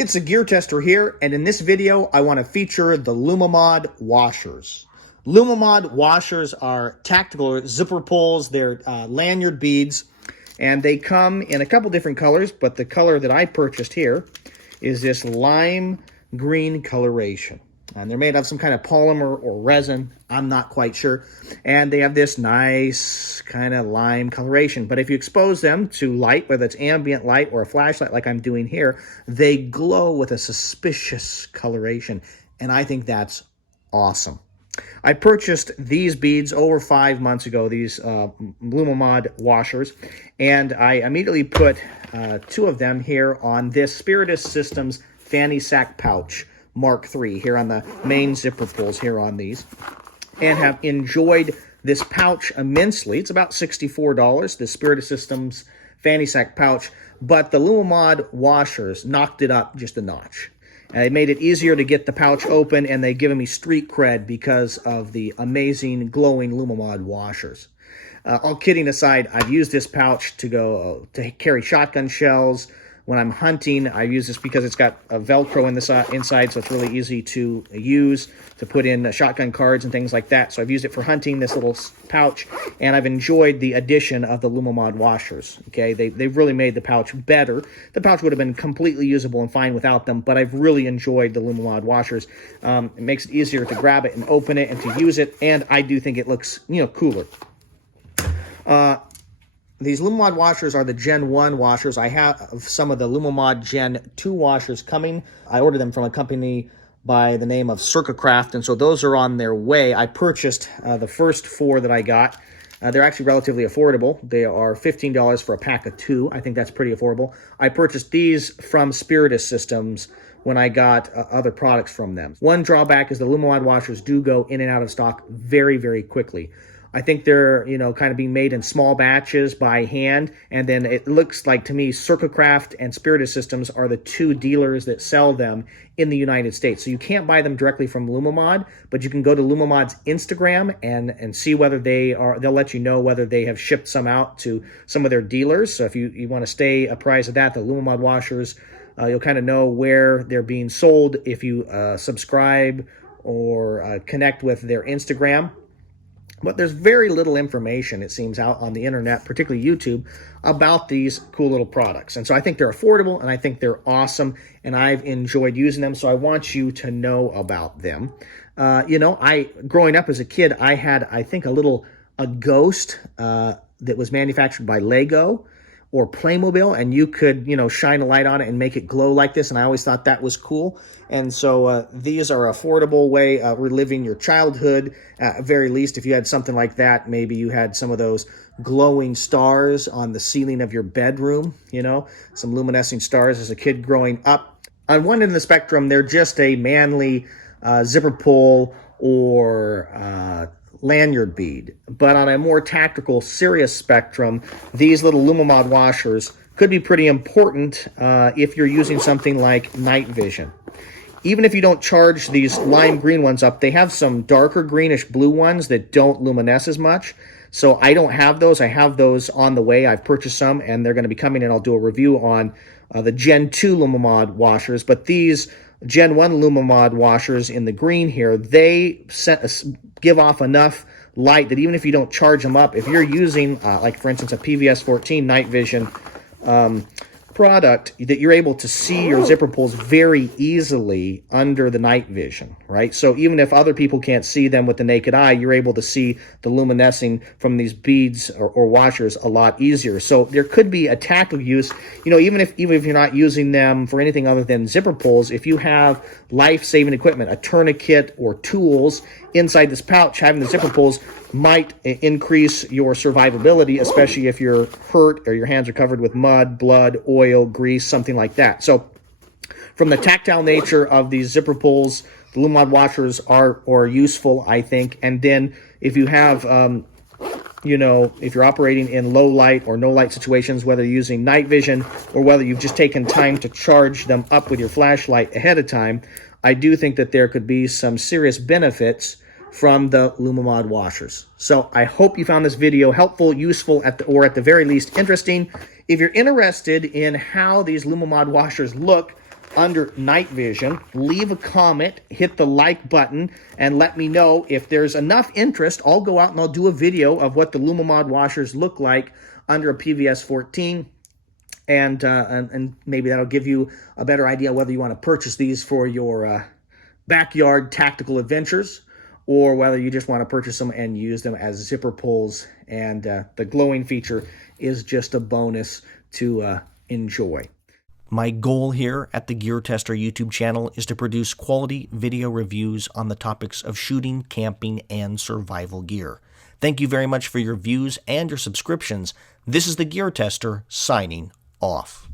It's a gear tester here, and in this video, I want to feature the Lumamod washers. Lumamod washers are tactical zipper pulls. They're lanyard beads, and they come in a couple different colors, but the color that I purchased here is this lime green coloration. And they're made of some kind of polymer or resin. I'm not quite sure. And they have this nice kind of lime coloration. But if you expose them to light, whether it's ambient light or a flashlight like I'm doing here, they glow with a suspicious coloration. And I think that's awesome. I purchased these beads over 5 months ago, these Lumamod washers, and I immediately put 2 of them here on this Spiritus Systems fanny sack pouch Mark III here on the main zipper pulls here on these, and have enjoyed this pouch immensely. It's about $64, the Spiritus Systems fanny sack pouch, but the Lumamod washers knocked it up just a notch. And they made it easier to get the pouch open, and they've given me street cred because of the amazing glowing Lumamod washers. All kidding aside, I've used this pouch to carry shotgun shells. When I'm hunting, I use this because it's got a Velcro in the inside, so it's really easy to use, to put in shotgun cards and things like that. So I've used it for hunting, this little pouch, and I've enjoyed the addition of the Lumamod washers. Okay, they've really made the pouch better. The pouch would have been completely usable and fine without them, but I've really enjoyed the Lumamod washers. It makes it easier to grab it and open it and to use it, and I do think it looks, cooler. These Lumamod washers are the Gen 1 washers. I have some of the Luimod Gen 2 washers coming. I ordered them from a company by the name of Circacraft, and so those are on their way. I purchased the first 4 that I got. They're actually relatively affordable. They are $15 for a pack of 2. I think that's pretty affordable. I purchased these from Spiritus Systems when I got other products from them. One drawback is the Lumamod washers do go in and out of stock very, very quickly. I think they're, kind of being made in small batches by hand, and then it looks like to me Circacraft and Spiritus Systems are the 2 dealers that sell them in the United States. So you can't buy them directly from Lumamod, but you can go to Lumamod's Instagram and see whether they'll let you know whether they have shipped some out to some of their dealers. So if you want to stay apprised of that, the Lumamod washers, you'll kind of know where they're being sold if you subscribe or connect with their Instagram. But there's very little information, it seems, out on the internet, particularly YouTube, about these cool little products. And so I think they're affordable, and I think they're awesome, and I've enjoyed using them, so I want you to know about them. Growing up as a kid, I had, I think, a ghost that was manufactured by Lego or Playmobil, and you could, shine a light on it and make it glow like this, and I always thought that was cool. And so these are an affordable way of reliving your childhood. At very least, if you had something like that, maybe you had some of those glowing stars on the ceiling of your bedroom, some luminescing stars as a kid growing up. On one end of the spectrum, they're just a manly zipper pull or lanyard bead. But on a more tactical, serious spectrum, these little Lumamod washers could be pretty important if you're using something like night vision. Even if you don't charge these lime green ones up, they have some darker greenish blue ones that don't luminesce as much. So I don't have those. I have those on the way. I've purchased some, and they're going to be coming, and I'll do a review on the Gen 2 Lumamod washers. But these Gen 1 Lumamod washers in the green here, they give off enough light that even if you don't charge them up, if you're using, like for instance, a PVS 14 night vision product, that you're able to see your zipper pulls very easily under the night vision, right? So even if other people can't see them with the naked eye, you're able to see the luminescing from these beads or washers a lot easier. So there could be a tactical use, even if you're not using them for anything other than zipper pulls, if you have life-saving equipment, a tourniquet or tools inside this pouch, having the zipper pulls might increase your survivability, especially if you're hurt or your hands are covered with mud, blood, oil, grease, something like that. So from the tactile nature of these zipper pulls, the Lumamod washers are useful, I think. And then if you have, if you're operating in low light or no light situations, whether you're using night vision or whether you've just taken time to charge them up with your flashlight ahead of time, I do think that there could be some serious benefits from the Lumamod washers. So I hope you found this video helpful, useful, or at the very least interesting. If you're interested in how these Lumamod washers look under night vision. Leave a comment, hit the like button, and let me know if there's enough interest. I'll go out and I'll do a video of what the Lumimod washers look like under a PVS 14. And maybe that'll give you a better idea whether you want to purchase these for your backyard tactical adventures, or whether you just want to purchase them and use them as zipper pulls. And the glowing feature is just a bonus to enjoy. My goal here at the TheGearTester YouTube channel is to produce quality video reviews on the topics of shooting, camping, and survival gear. Thank you very much for your views and your subscriptions. This is the TheGearTester signing off.